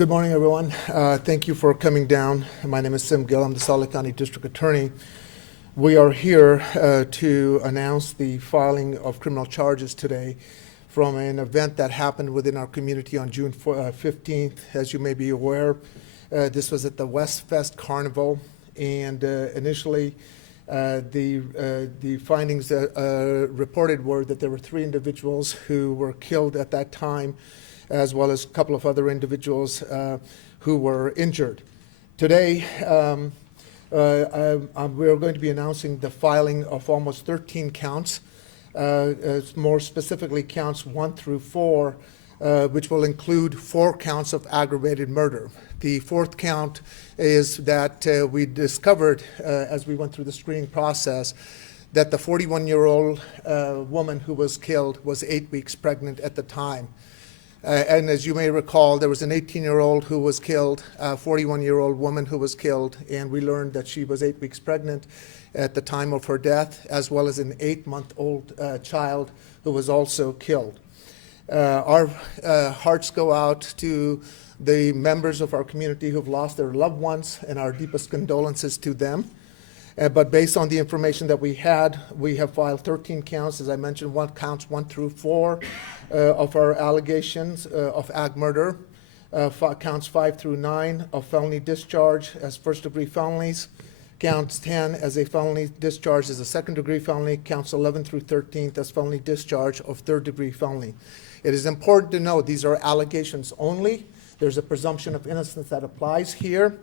Good morning, everyone. Thank you for coming down. My name is Sim Gill. I'm the Salt Lake County District Attorney. We are here to announce the filing of criminal charges today from an event that happened within our community on June 15th. As you may be aware, this was at the WestFest Carnival, and initially the findings that reported were that there were 3 individuals who were killed at that time, as well as a couple of other individuals who were injured. Today, we are going to be announcing the filing of almost 13 counts, more specifically counts 1 through 4, which will include 4 counts of aggravated murder. The 4th count is that we discovered as we went through the screening process that the 41-year-old woman who was killed was 8 weeks pregnant at the time. And as you may recall, there was an 18-year-old who was killed, a 41-year-old woman who was killed, and we learned that she was 8 weeks pregnant at the time of her death, as well as an 8-month-old child who was also killed. Our hearts go out to the members of our community who've lost their loved ones, and our deepest condolences to them. But based on the information that we had, we have filed 13 counts, as I mentioned, counts 1 through 4 of our allegations of ag murder, counts 5 through 9 of felony discharge as first-degree felonies, counts 10 as a felony discharge as a second-degree felony, counts 11 through 13 as felony discharge of third-degree felony. It is important to note these are allegations only. There's a presumption of innocence that applies here.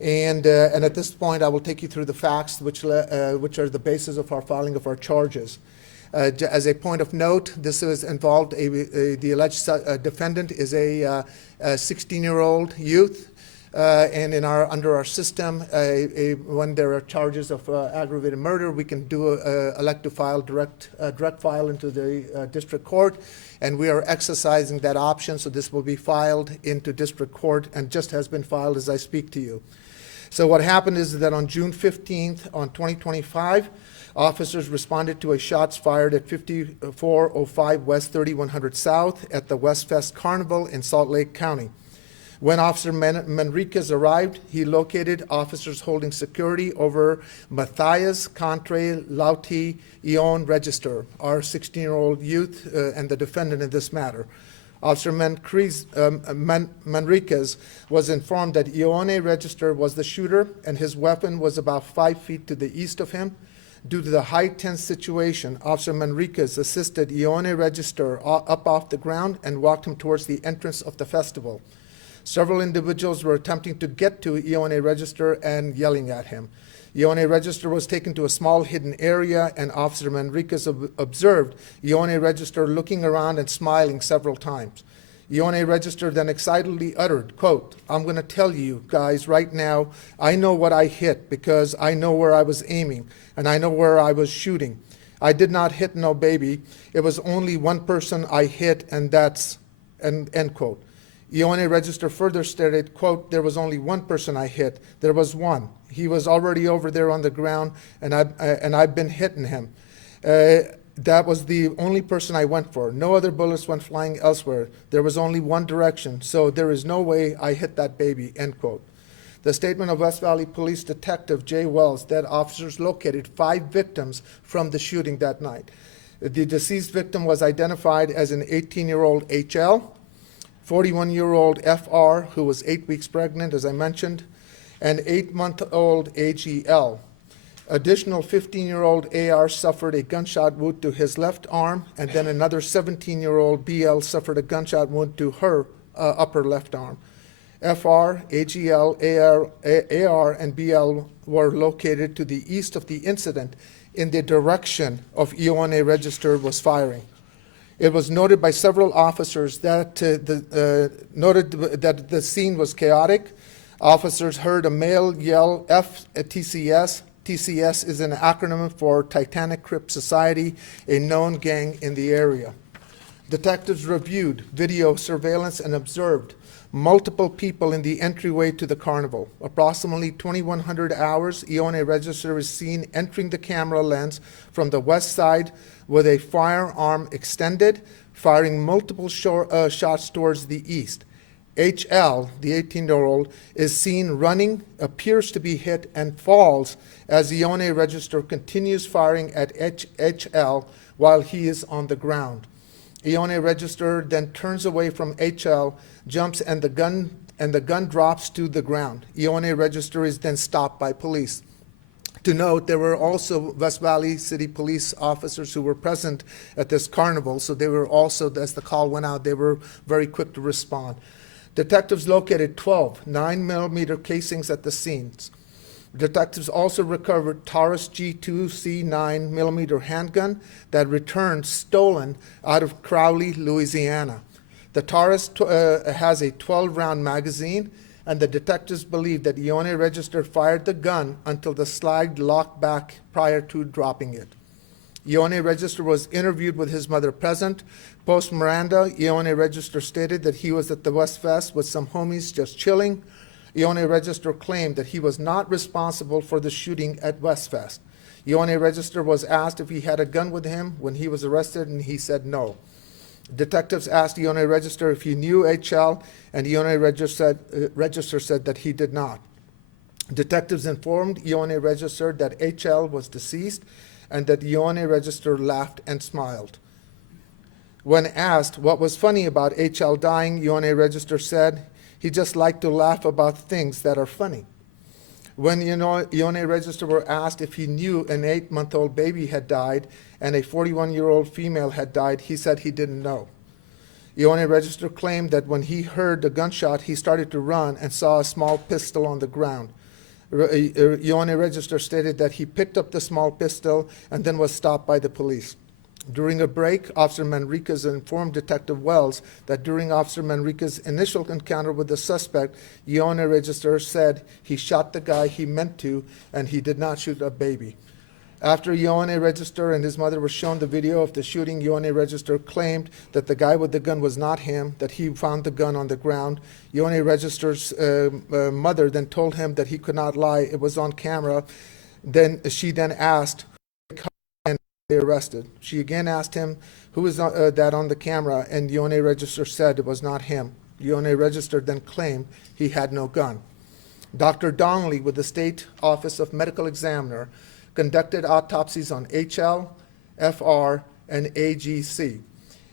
And at this point, I will take you through the facts, which are the basis of our filing of our charges. As a point of note, this is involved, the alleged defendant is a 16-year-old youth, and under our system, when there are charges of aggravated murder, we can elect to file direct file into the district court, and we are exercising that option, so this will be filed into district court and just has been filed as I speak to you. So what happened is that on June 15th, on 2025, officers responded to a shots fired at 5405 West 3100 South at the WestFest Carnival in Salt Lake County. When Officer Manriquez arrived, he located officers holding security over Matthias Contre Lauti Ion Register, our 16-year-old youth and the defendant in this matter. Officer Manriquez was informed that Ione Register was the shooter and his weapon was about 5 feet to the east of him. Due to the high tense situation, Officer Manriquez assisted Ione Register up off the ground and walked him towards the entrance of the festival. Several individuals were attempting to get to Ione Register and yelling at him. Ione Register was taken to a small hidden area, and Officer Manriquez observed Ione Register looking around and smiling several times. Ione Register then excitedly uttered, quote, "I'm going to tell you guys right now, I know what I hit because I know where I was aiming and I know where I was shooting. I did not hit no baby. It was only one person I hit, and that's," end quote. Ione Register further stated, quote, "There was only one person I hit. There was one. He was already over there on the ground, and I've been hitting him. That was the only person I went for. No other bullets went flying elsewhere. There was only one direction, so there is no way I hit that baby," end quote. The statement of West Valley Police Detective Jay Wells that officers located 5 victims from the shooting that night. The deceased victim was identified as an 18-year-old HL, 41-year-old FR, who was 8 weeks pregnant, as I mentioned, and 8-month-old AGL. Additional 15-year-old AR suffered a gunshot wound to his left arm, and then another 17-year-old BL suffered a gunshot wound to her upper left arm. FR, AGL, AR, and BL were located to the east of the incident in the direction of Ione Register was firing. It was noted by several officers that the scene was chaotic. Officers heard a male yell FTCS. TCS is an acronym for Titanic Crip Society, a known gang in the area. Detectives reviewed video surveillance and observed multiple people in the entryway to the carnival. Approximately 2100 hours, Ione Register is seen entering the camera lens from the west side with a firearm extended, firing multiple shots towards the east. HL, the 18-year-old, is seen running, appears to be hit, and falls as Ione Register continues firing at HL while he is on the ground. Ione Register then turns away from HL, jumps, and the gun drops to the ground. Ione Register is then stopped by police. To note, there were also West Valley City Police officers who were present at this carnival, so they were also, as the call went out, they were very quick to respond. Detectives located 12 9mm casings at the scenes. Detectives also recovered Taurus G2C 9mm handgun that returned stolen out of Crowley, Louisiana. The Taurus has a 12-round magazine, and the detectives believe that Ione Register fired the gun until the slide locked back prior to dropping it. Ione Register was interviewed with his mother present. Post Miranda, Ione Register stated that he was at the WestFest with some homies just chilling. Ione Register claimed that he was not responsible for the shooting at WestFest. Ione Register was asked if he had a gun with him when he was arrested, and he said no. Detectives asked Ione Register if he knew HL, and Ione Register said that he did not. Detectives informed Ione Register that HL was deceased and that Ione Register laughed and smiled. When asked what was funny about HL dying, Ione Register said he just liked to laugh about things that are funny. When Ione Register were asked if he knew an 8-month-old baby had died and a 41-year-old female had died, he said he didn't know. Ione Register claimed that when he heard the gunshot, he started to run and saw a small pistol on the ground. Ione Register stated that he picked up the small pistol and then was stopped by the police. During a break, Officer Manriquez informed Detective Wells that during Officer Manriquez's initial encounter with the suspect, Ione Register said he shot the guy he meant to and he did not shoot a baby. After Ione Register and his mother were shown the video of the shooting, Ione Register claimed that the guy with the gun was not him, that he found the gun on the ground. Ione Register's mother then told him that he could not lie, it was on camera. She then asked, they arrested. She again asked him, who is that on the camera? And Ione Register said it was not him. Ione Register then claimed he had no gun. Dr. Donnelly with the State Office of Medical Examiner conducted autopsies on HL, FR, and AGC.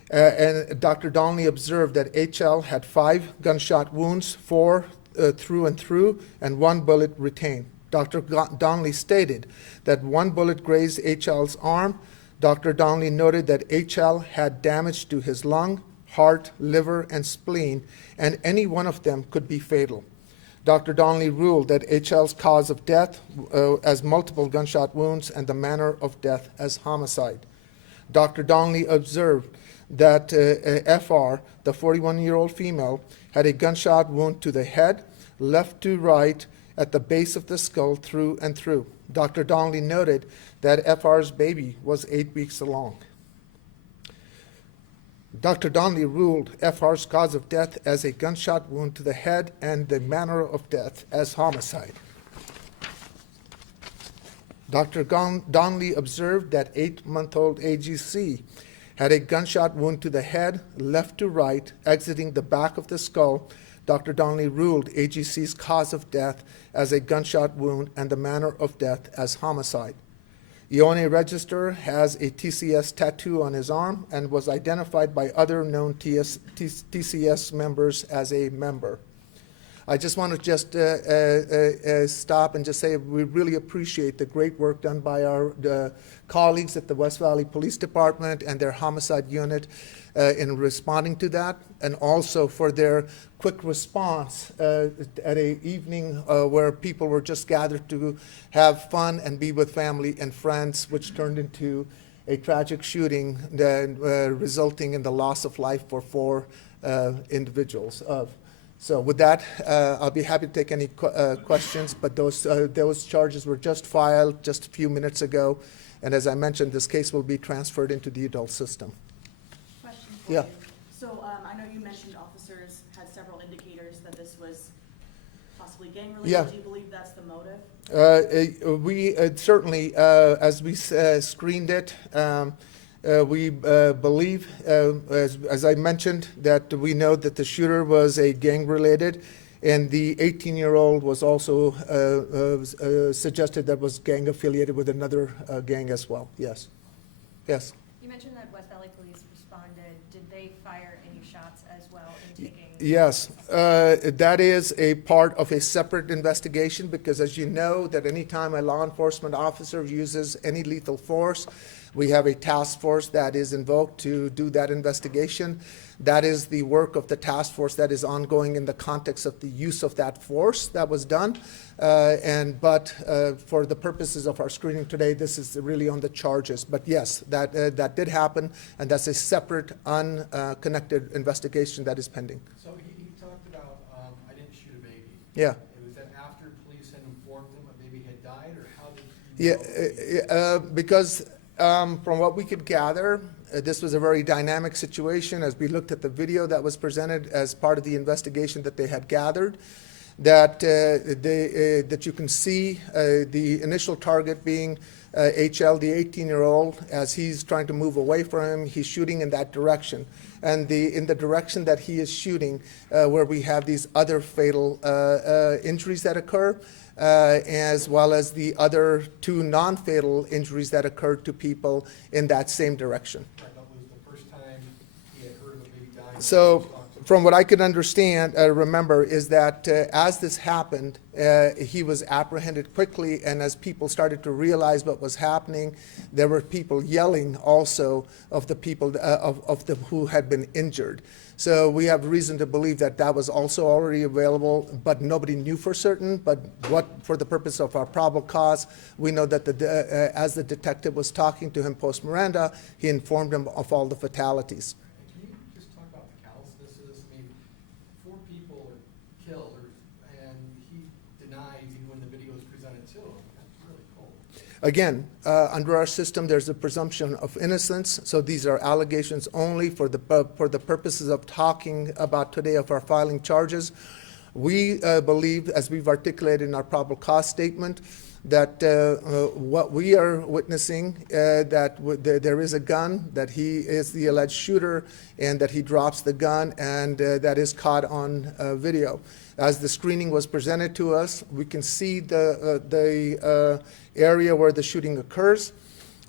And Dr. Donnelly observed that HL had 5 gunshot wounds, 4 through and through, and 1 bullet retained. Dr. Donnelly stated that 1 bullet grazed HL's arm. Dr. Donnelly noted that HL had damage to his lung, heart, liver, and spleen, and any one of them could be fatal. Dr. Donnelly ruled that HL's cause of death as multiple gunshot wounds and the manner of death as homicide. Dr. Donnelly observed that FR, the 41-year-old female, had a gunshot wound to the head, left to right, at the base of the skull through and through. Dr. Donnelly noted that FR's baby was 8 weeks along. Dr. Donnelly ruled FR's cause of death as a gunshot wound to the head and the manner of death as homicide. Dr. Donnelly observed that 8-month-old AGC had a gunshot wound to the head, left to right, exiting the back of the skull. Dr. Donnelly ruled AGC's cause of death as a gunshot wound and the manner of death as homicide. Ione Register has a TCS tattoo on his arm and was identified by other known TCS members as a member. I just want to just stop and just say we really appreciate the great work done by our colleagues at the West Valley Police Department and their homicide unit in responding to that, and also for their quick response at an evening where people were just gathered to have fun and be with family and friends, which turned into a tragic shooting resulting in the loss of life for 4 individuals. So with that, I'll be happy to take any questions, but those charges were just filed just a few minutes ago, and as I mentioned, this case will be transferred into the adult system. Question for Yeah. you. So I know you mentioned officers had several indicators that this was possibly gang-related. Yeah. Do you believe that's the motive? We certainly, as we screened it, We believe, as I mentioned, that we know that the shooter was a gang-related, and the 18-year-old was also suggested that was gang-affiliated with another gang as well. Yes. Yes. You mentioned that West Valley Police responded. Did they fire any shots as well in taking? Yes, that is a part of a separate investigation, because as you know, that anytime a law enforcement officer uses any lethal force, we have a task force that is invoked to do that investigation. That is the work of the task force that is ongoing in the context of the use of that force that was done. But for the purposes of our screening today, this is really on the charges. But yes, that did happen, and that's a separate, unconnected investigation that is pending. So he talked about, I didn't shoot a baby. Yeah. It was that after police had informed him a baby had died, or how did he know? Yeah, because from what we could gather, this was a very dynamic situation as we looked at the video that was presented as part of the investigation that they had gathered, that that you can see the initial target being HL, the 18-year-old. As he's trying to move away from him, he's shooting in that direction. And in the direction that he is shooting, where we have these other fatal injuries that occur, as well as the other two non-fatal injuries that occurred to people in that same direction. Right, that was the first time he had heard of a baby dying. So, from what I could understand, remember, is that as this happened, he was apprehended quickly, and as people started to realize what was happening, there were people yelling also of the people of them who had been injured. So we have reason to believe that that was also already available, but nobody knew for certain. But for the purpose of our probable cause, we know that as the detective was talking to him post Miranda, he informed him of all the fatalities. Can you just talk about the callousnesses? I mean, 4 people are killed, and he denies even when the video is presented to him. That's really cold. Again, under our system, there's a presumption of innocence, so these are allegations only for the purposes of talking about today of our filing charges. We believe, as we've articulated in our probable cause statement, that what we are witnessing, that there is a gun, that he is the alleged shooter, and that he drops the gun, and that is caught on video. As the screening was presented to us, we can see the area where the shooting occurs.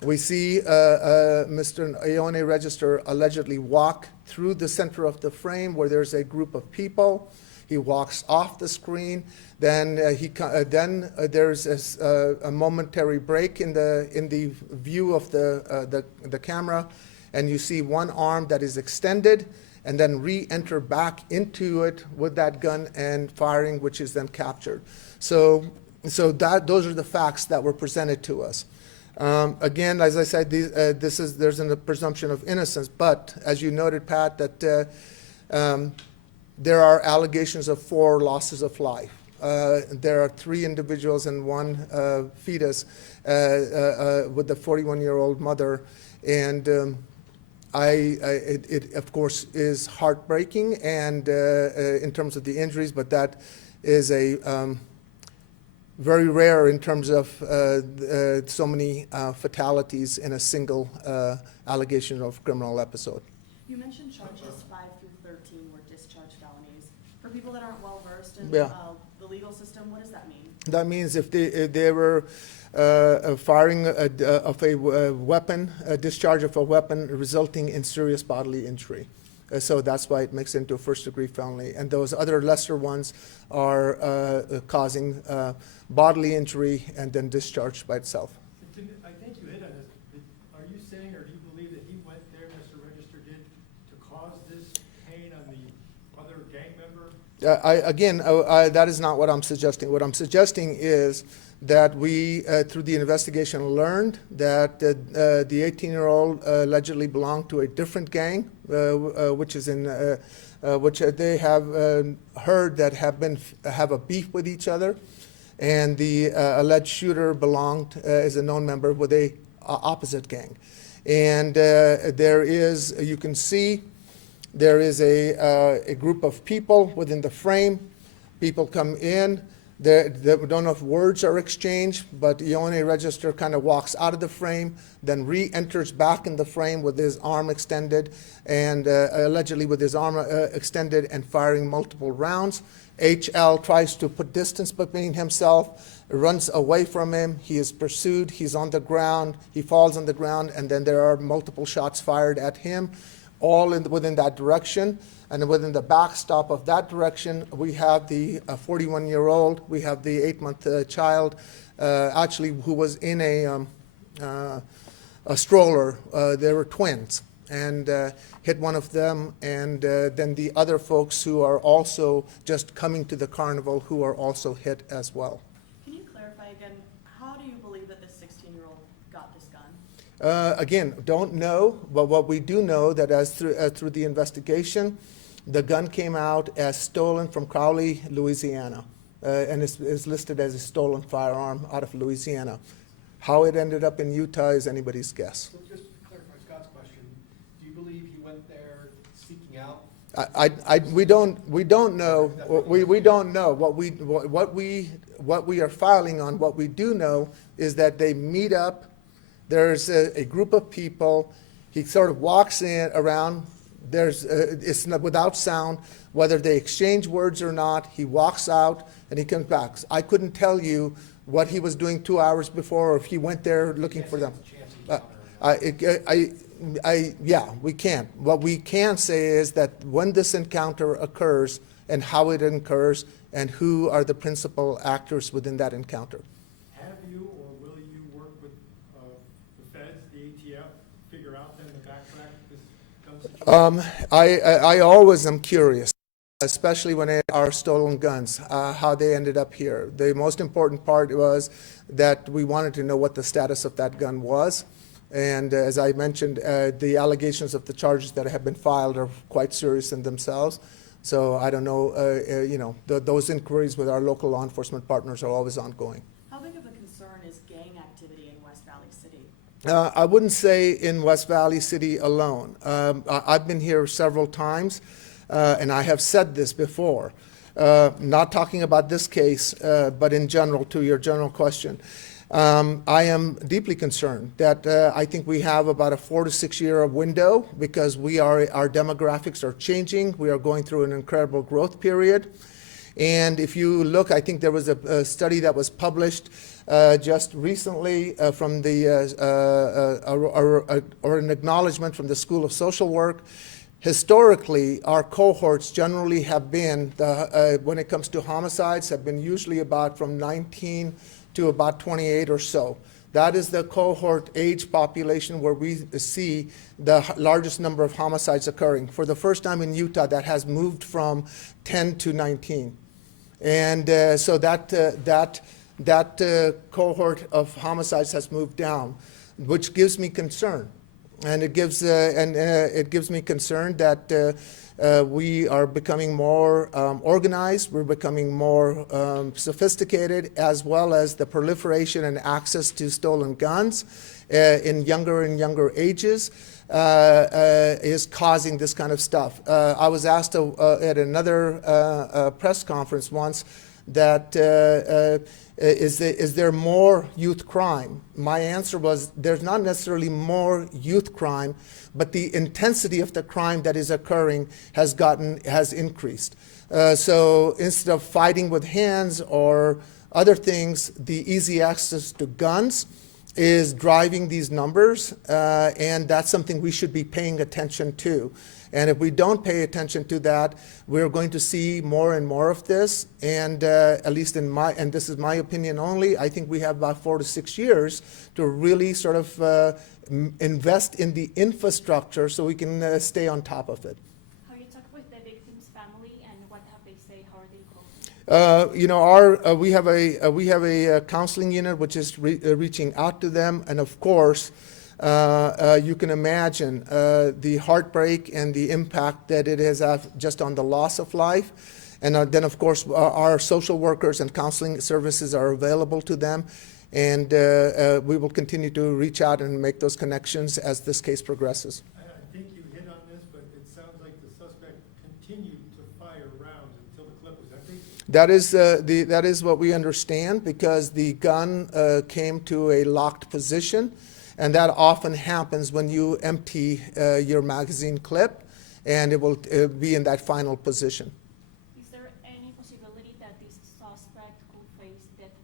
We see Mr. Ione Register allegedly walk through the center of the frame where there's a group of people. He walks off the screen. Then there's a momentary break in the view of the camera, and you see one arm that is extended, and then re-enter back into it with that gun and firing, which is then captured. So those are the facts that were presented to us. Again, as I said, there's a presumption of innocence, but as you noted, Pat, that there are allegations of 4 losses of life. There are 3 individuals and 1 fetus with the 41-year-old mother, and it of course is heartbreaking and in terms of the injuries, but that is a very rare in terms of so many fatalities in a single allegation of criminal episode. You mentioned charges 5 through 13 were discharge felonies. For people that aren't well versed in Yeah. The legal system, what does that mean? That means if they were firing of a weapon, a discharge of a weapon resulting in serious bodily injury. So that's why it makes it into a first-degree felony. And those other lesser ones are causing bodily injury and then discharge by itself. I think you hit on this. Are you saying, or do you believe that he went there, Mr. Register did, to cause this pain on the other gang member? That is not what I'm suggesting. What I'm suggesting is that we, through the investigation, learned that the 18-year-old allegedly belonged to a different gang, which is in which they have heard that have a beef with each other, and the alleged shooter belonged as a known member with a opposite gang, and there is, you can see, there is a group of people within the frame. People come in. We don't know if words are exchanged, but the Ione Register kind of walks out of the frame, then re-enters back in the frame with his arm extended, and allegedly with his arm extended and firing multiple rounds. HL tries to put distance between himself, runs away from him. He is pursued. He's on the ground. He falls on the ground, and then there are multiple shots fired at him, all within that direction. And within the backstop of that direction, we have the 41-year-old, we have the 8-month child, actually who was in a stroller. They were twins, and hit one of them, and then the other folks who are also just coming to the carnival who are also hit as well. Can you clarify again, how do you believe that this 16-year-old got this gun? Again, don't know, but what we do know that as through the investigation, the gun came out as stolen from Crowley, Louisiana, and is listed as a stolen firearm out of Louisiana. How it ended up in Utah is anybody's guess. So just to clarify Scott's question, do you believe he went there seeking out? We don't know. We don't know. What we are filing on, what we do know is that they meet up. There's a group of people. He sort of walks in around. It's not without sound, whether they exchange words or not. He walks out and he comes back. I couldn't tell you what he was doing 2 hours before, or if he went there looking for them. Yeah, we can't. What we can say is that when this encounter occurs and how it occurs and who are the principal actors within that encounter. Have you or will you work with the feds, the ATF, figure out then to backtrack this gun situation? I always am curious, especially when it are stolen guns, how they ended up here. The most important part was that we wanted to know what the status of that gun was. And as I mentioned, the allegations of the charges that have been filed are quite serious in themselves. So I don't know, those inquiries with our local law enforcement partners are always ongoing. How big of a concern is gang activity in West Valley City? I wouldn't say in West Valley City alone. I've been here several times, and I have said this before, not talking about this case, but in general, to your general question. I am deeply concerned that I think we have about a 4 to 6 year window because our demographics are changing. We are going through an incredible growth period. And if you look, I think there was a study that was published just recently from or an acknowledgement from the School of Social Work. Historically, our cohorts generally have been, when it comes to homicides, have been usually about from 19 to about 28 or so. That is the cohort age population where we see the largest number of homicides occurring. For the first time in Utah, that has moved from 10 to 19. And so that cohort of homicides has moved down, which gives me concern. And it gives me concern that we are becoming more organized, we're becoming more sophisticated, as well as the proliferation and access to stolen guns in younger and younger ages is causing this kind of stuff. I was asked at another press conference once that is there more youth crime? My answer was there's not necessarily more youth crime, but the intensity of the crime that is occurring has increased. So instead of fighting with hands or other things, the easy access to guns is driving these numbers, and that's something we should be paying attention to. And if we don't pay attention to that, we're going to see more and more of this. And at least and this is my opinion only, I think we have about 4 to 6 years to really sort of invest in the infrastructure so we can stay on top of it. Have you talked with the victim's family, and what have they say? How are they coping? We have a counseling unit which is reaching out to them, and of course, you can imagine the heartbreak and the impact that it has just on the loss of life. And then, of course, our social workers and counseling services are available to them. And we will continue to reach out and make those connections as this case progresses. I think you hit on this, but it sounds like the suspect continued to fire rounds until the clip was empty. That is what we understand, because the gun came to a locked position, and that often happens when you empty your magazine clip, and it will be in that final position. Is there any possibility that this suspect could face death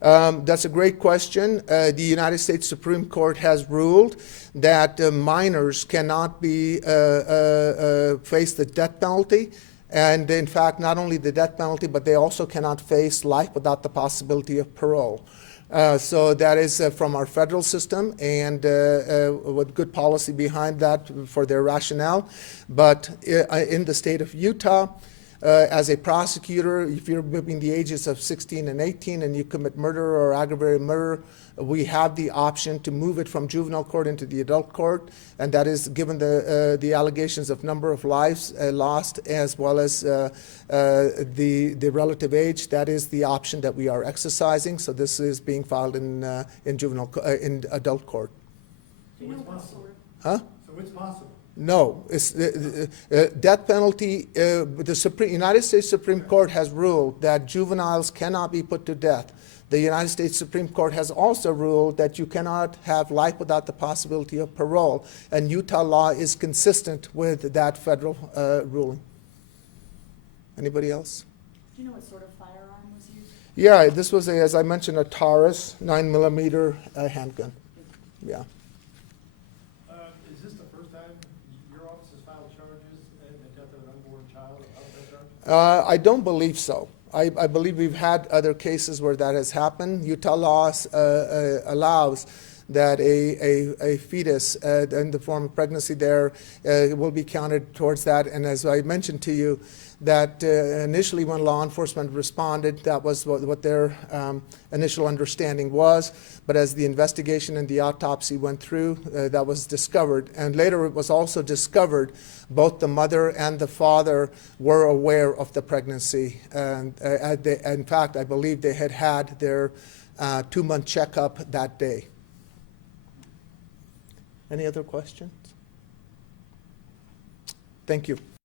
penalty? That's a great question. The United States Supreme Court has ruled that minors cannot be face the death penalty. And in fact, not only the death penalty, but they also cannot face life without the possibility of parole. So that is from our federal system, and with good policy behind that for their rationale. But in the state of Utah, as a prosecutor, if you're between the ages of 16 and 18 and you commit murder or aggravated murder, we have the option to move it from juvenile court into the adult court, and that is given the allegations of number of lives lost, as well as the relative age. That is the option that we are exercising. So this is being filed in adult court. So it's possible. Huh? So it's possible. No, it's death penalty. The United States Supreme Court has ruled that juveniles cannot be put to death. The United States Supreme Court has also ruled that you cannot have life without the possibility of parole, and Utah law is consistent with that federal ruling. Anybody else? Do you know what sort of firearm was used? Yeah, this was, as I mentioned, a Taurus 9mm handgun. Yeah. Is this the first time your office has filed charges in the death of an unborn child, a homicide charge? I don't believe so. I believe we've had other cases where that has happened. Utah law allows that a fetus in the form of pregnancy there will be counted towards that. And as I mentioned to you, that initially when law enforcement responded, that was what their initial understanding was. But as the investigation and the autopsy went through, that was discovered. And later it was also discovered both the mother and the father were aware of the pregnancy. And in fact, I believe they had their 2-month checkup that day. Any other questions? Thank you.